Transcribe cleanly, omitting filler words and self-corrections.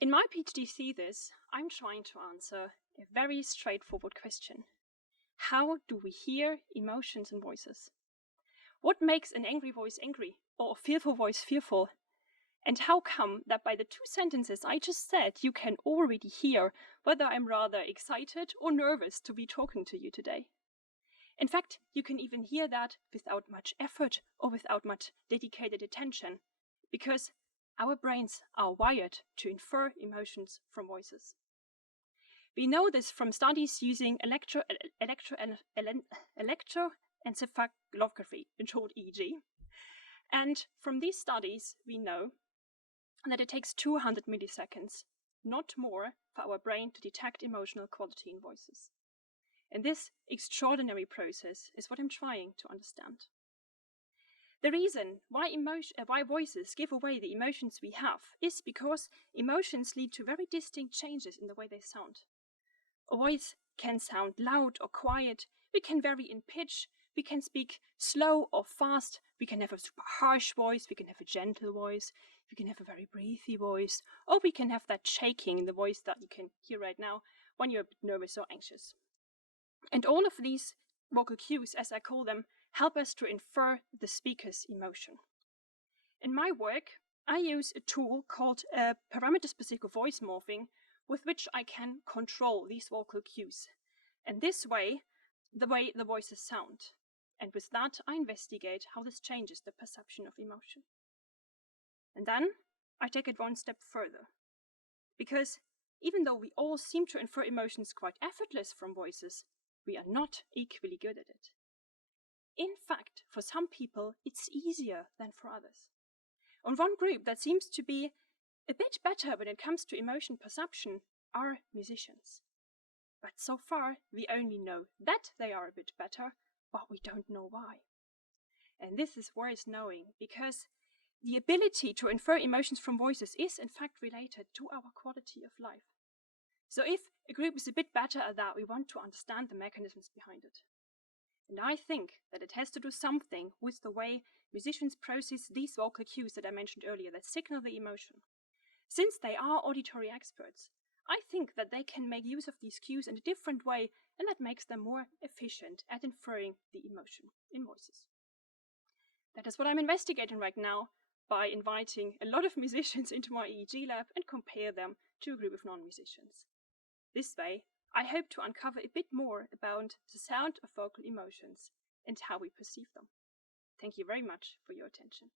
In my PhD thesis, I'm trying to answer a very straightforward question. How do we hear emotions and voices? What makes an angry voice angry or a fearful voice fearful? And how come that by the two sentences I just said, you can already hear whether I'm rather excited or nervous to be talking to you today? In fact, you can even hear that without much effort or without much dedicated attention, because our brains are wired to infer emotions from voices. We know this from studies using electroencephalography, in short EEG. And from these studies, we know that it takes 200 milliseconds, not more, for our brain to detect emotional quality in voices. And this extraordinary process is what I'm trying to understand. The reason why voices give away the emotions we have is because emotions lead to very distinct changes in the way they sound. A voice can sound loud or quiet, we can vary in pitch, we can speak slow or fast, we can have a super harsh voice, we can have a gentle voice, we can have a very breathy voice, or we can have that shaking in the voice that you can hear right now when you're a bit nervous or anxious. And all of these vocal cues, as I call them, help us to infer the speaker's emotion. In my work, I use a tool called parameter-specific voice morphing, with which I can control these vocal cues. And this way, the voices sound. And with that, I investigate how this changes the perception of emotion. And then I take it one step further. Because even though we all seem to infer emotions quite effortless from voices, we are not equally good at it. In fact, for some people, it's easier than for others. On one group that seems to be a bit better when it comes to emotion perception are musicians. But so far, we only know that they are a bit better, but we don't know why. And this is worth knowing, because the ability to infer emotions from voices is in fact related to our quality of life. So if a group is a bit better at that, we want to understand the mechanisms behind it. And I think that it has to do something with the way musicians process these vocal cues that I mentioned earlier that signal the emotion. Since they are auditory experts, I think that they can make use of these cues in a different way, and that makes them more efficient at inferring the emotion in voices. That is what I'm investigating right now by inviting a lot of musicians into my EEG lab and compare them to a group of non-musicians. This way, I hope to uncover a bit more about the sound of vocal emotions and how we perceive them. Thank you very much for your attention.